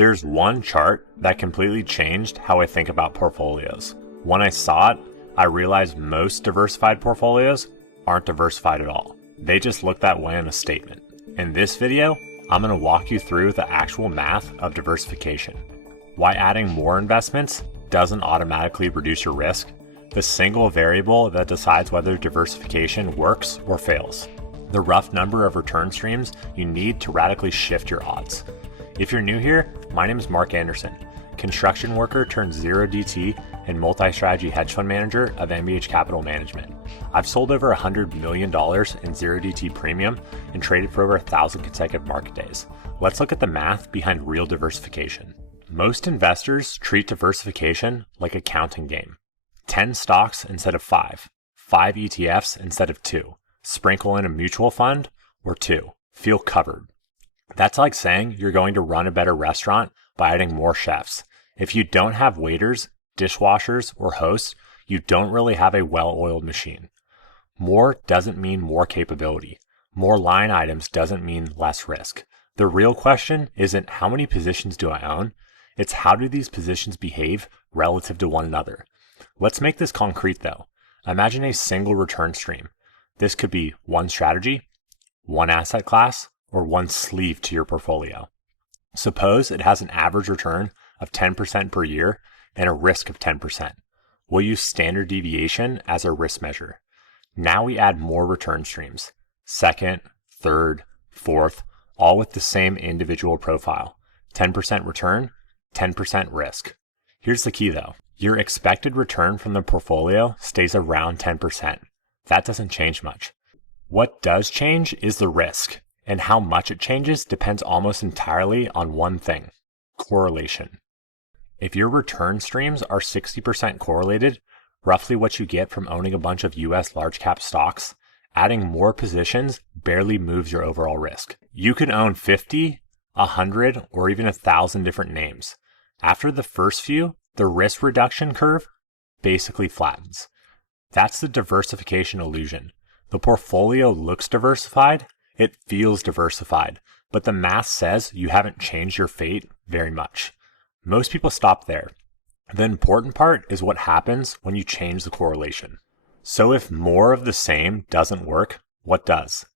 There's one chart that completely changed how I think about portfolios. When I saw it, I realized most diversified portfolios aren't diversified at all. They just look that way in a statement. In this video, I'm going to walk you through the actual math of diversification. Why adding more investments doesn't automatically reduce your risk, the single variable that decides whether diversification works or fails, the rough number of return streams you need to radically shift your odds. If you're new here, my name is Mark Anderson, construction worker turned zero DT and multi-strategy hedge fund manager of MBH Capital Management. I've sold over $100 million in zero DT premium and traded for over 1,000 consecutive market days. Let's look at the math behind real diversification. Most investors treat diversification like a counting game. 10 stocks instead of 5 ETFs instead of 2, sprinkle in a mutual fund or 2, feel covered. That's like saying you're going to run a better restaurant by adding more chefs. If you don't have waiters, dishwashers, or hosts, you don't really have a well-oiled machine. More doesn't mean more capability. More line items doesn't mean less risk. The real question isn't how many positions do I own? It's how do these positions behave relative to one another? Let's make this concrete though. Imagine a single return stream. This could be one strategy, one asset class, or one sleeve to your portfolio. Suppose it has an average return of 10% per year and a risk of 10%. We'll use standard deviation as our risk measure. Now we add more return streams, second, third, fourth, all with the same individual profile. 10% return, 10% risk. Here's the key though. Your expected return from the portfolio stays around 10%. That doesn't change much. What does change is the risk, and how much it changes depends almost entirely on one thing: correlation. If your return streams are 60% correlated, roughly what you get from owning a bunch of US large cap stocks, adding more positions barely moves your overall risk. You could own 50, 100, or even 1,000 different names. After the first few, the risk reduction curve basically flattens. That's the diversification illusion. The portfolio looks diversified, it feels diversified, but the math says you haven't changed your fate very much. Most people stop there. The important part is what happens when you change the correlation. So if more of the same doesn't work, what does?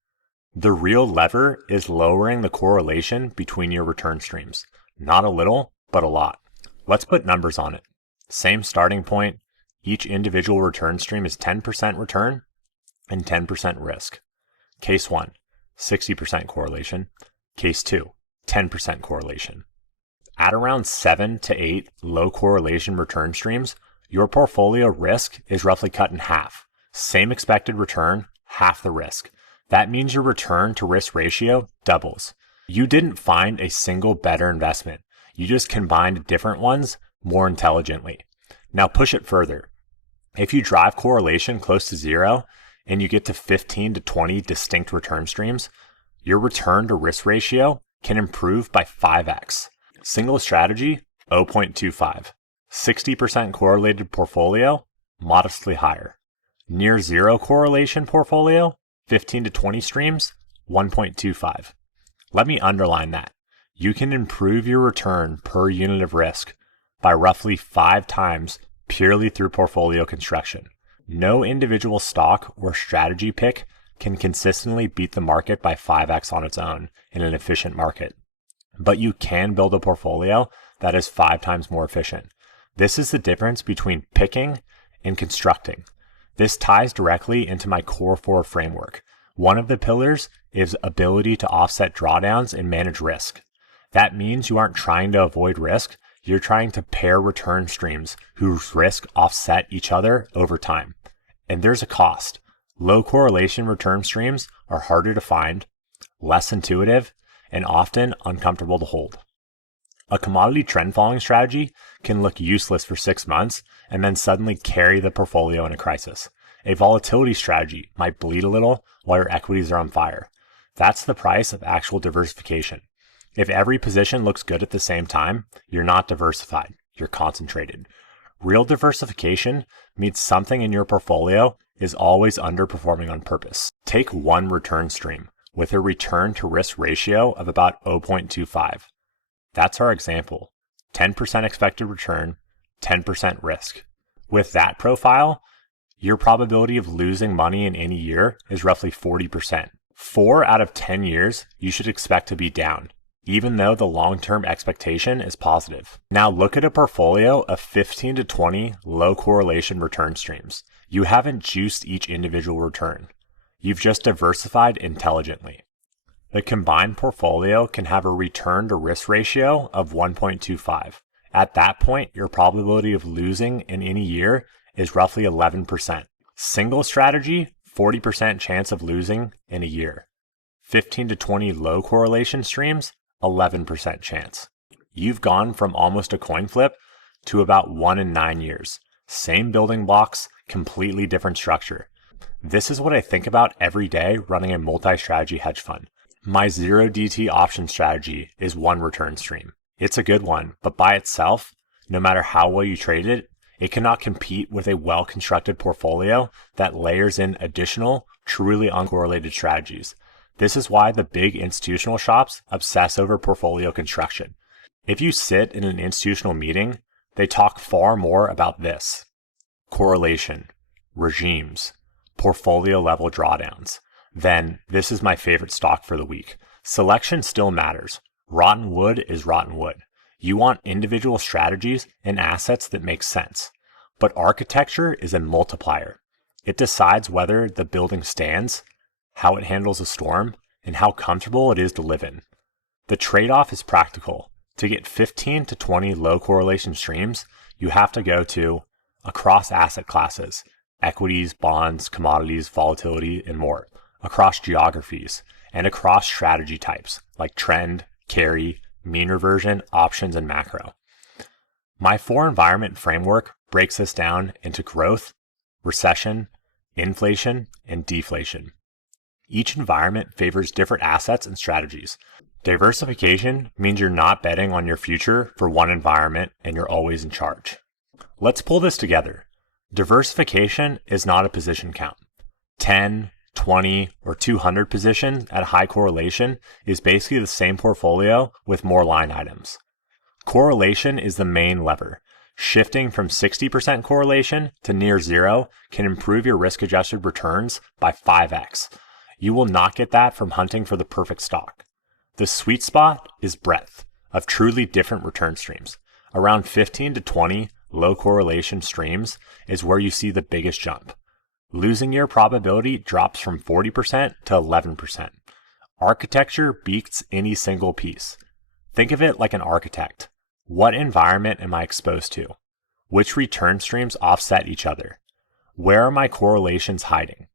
The real lever is lowering the correlation between your return streams. Not a little, but a lot. Let's put numbers on it. Same starting point. Each individual return stream is 10% return and 10% risk. Case 1, 60% correlation. Case 2, 10% correlation. At around 7 to 8 low correlation return streams, your portfolio risk is roughly cut in half. Same expected return, half the risk. That means your return to risk ratio doubles. You didn't find a single better investment. You just combined different ones more intelligently. Now push it further. If you drive correlation close to 0 and you get to 15 to 20 distinct return streams, your return to risk ratio can improve by 5x. Single strategy, 0.25. 60% correlated portfolio, modestly higher. Near zero correlation portfolio, 15 to 20 streams, 1.25. Let me underline that. You can improve your return per unit of risk by roughly 5 times purely through portfolio construction. No individual stock or strategy pick can consistently beat the market by 5x on its own in an efficient market. But you can build a portfolio that is 5 times more efficient. This is the difference between picking and constructing. This ties directly into my Core 4 framework. One of the pillars is ability to offset drawdowns and manage risk. That means you aren't trying to avoid risk, you're trying to pair return streams whose risk offset each other over time. And there's a cost. Low correlation return streams are harder to find, less intuitive, and often uncomfortable to hold. A commodity trend following strategy can look useless for 6 months and then suddenly carry the portfolio in a crisis. A volatility strategy might bleed a little while your equities are on fire. That's the price of actual diversification. If every position looks good at the same time, you're not diversified, you're concentrated. Real diversification means something in your portfolio is always underperforming on purpose. Take one return stream with a return to risk ratio of about 0.25. That's our example. 10% expected return, 10% risk. With that profile, your probability of losing money in any year is roughly 40%. 4 out of 10 years, you should expect to be down, even though the long-term expectation is positive. Now look at a portfolio of 15 to 20 low correlation return streams. You haven't juiced each individual return. You've just diversified intelligently. The combined portfolio can have a return to risk ratio of 1.25. At that point, your probability of losing in any year is roughly 11%. Single strategy, 40% chance of losing in a year. 15 to 20 low correlation streams, 11% chance. You've gone from almost a coin flip to about 1 in 9 years. Same building blocks, completely different structure. This is what I think about every day running a multi-strategy hedge fund. My 0DT option strategy is one return stream. It's a good one, but by itself, no matter how well you trade it, it cannot compete with a well-constructed portfolio that layers in additional, truly uncorrelated strategies. This is why the big institutional shops obsess over portfolio construction. If you sit in an institutional meeting, they talk far more about this: correlation, regimes, portfolio level drawdowns. Then this is my favorite stock for the week. Selection still matters. Rotten wood is rotten wood. You want individual strategies and assets that make sense. But architecture is a multiplier. It decides whether the building stands, how it handles a storm, and how comfortable it is to live in. The trade-off is practical. To get 15 to 20 low correlation streams, you have to go to across asset classes, equities, bonds, commodities, volatility, and more, across geographies, and across strategy types like trend, carry, mean reversion, options, and macro. My 4-environment framework breaks this down into growth, recession, inflation, and deflation. Each environment favors different assets and strategies. Diversification means you're not betting on your future for one environment and you're always in charge. Let's pull this together. Diversification is not a position count. 10, 20, or 200 positions at high correlation is basically the same portfolio with more line items. Correlation is the main lever. Shifting from 60% correlation to near zero can improve your risk-adjusted returns by 5x. You will not get that from hunting for the perfect stock. The sweet spot is breadth of truly different return streams. Around 15 to 20 low correlation streams is where you see the biggest jump. Losing year probability drops from 40% to 11%. Architecture beats any single piece. Think of it like an architect. What environment am I exposed to? Which return streams offset each other? Where are my correlations hiding?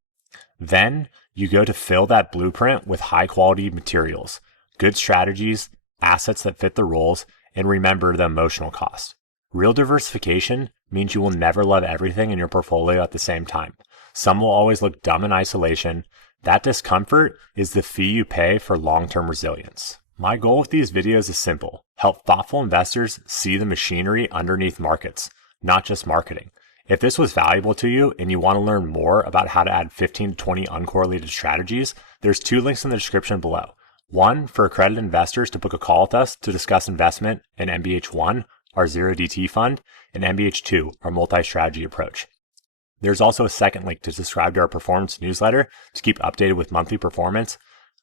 Then you go to fill that blueprint with high quality materials, good strategies, assets that fit the roles, and remember the emotional cost. Real diversification means you will never love everything in your portfolio at the same time. Some will always look dumb in isolation. That discomfort is the fee you pay for long-term resilience. My goal with these videos is simple: help thoughtful investors see the machinery underneath markets, not just marketing. If this was valuable to you and you want to learn more about how to add 15 to 20 uncorrelated strategies, there's 2 links in the description below. One for accredited investors to book a call with us to discuss investment in MBH1, our 0DT fund, and MBH2, our multi-strategy approach. There's also a second link to subscribe to our performance newsletter to keep updated with monthly performance,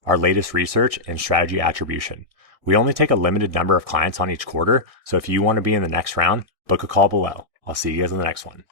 our latest research, and strategy attribution. We only take a limited number of clients on each quarter, so if you want to be in the next round, book a call below. I'll see you guys in the next one.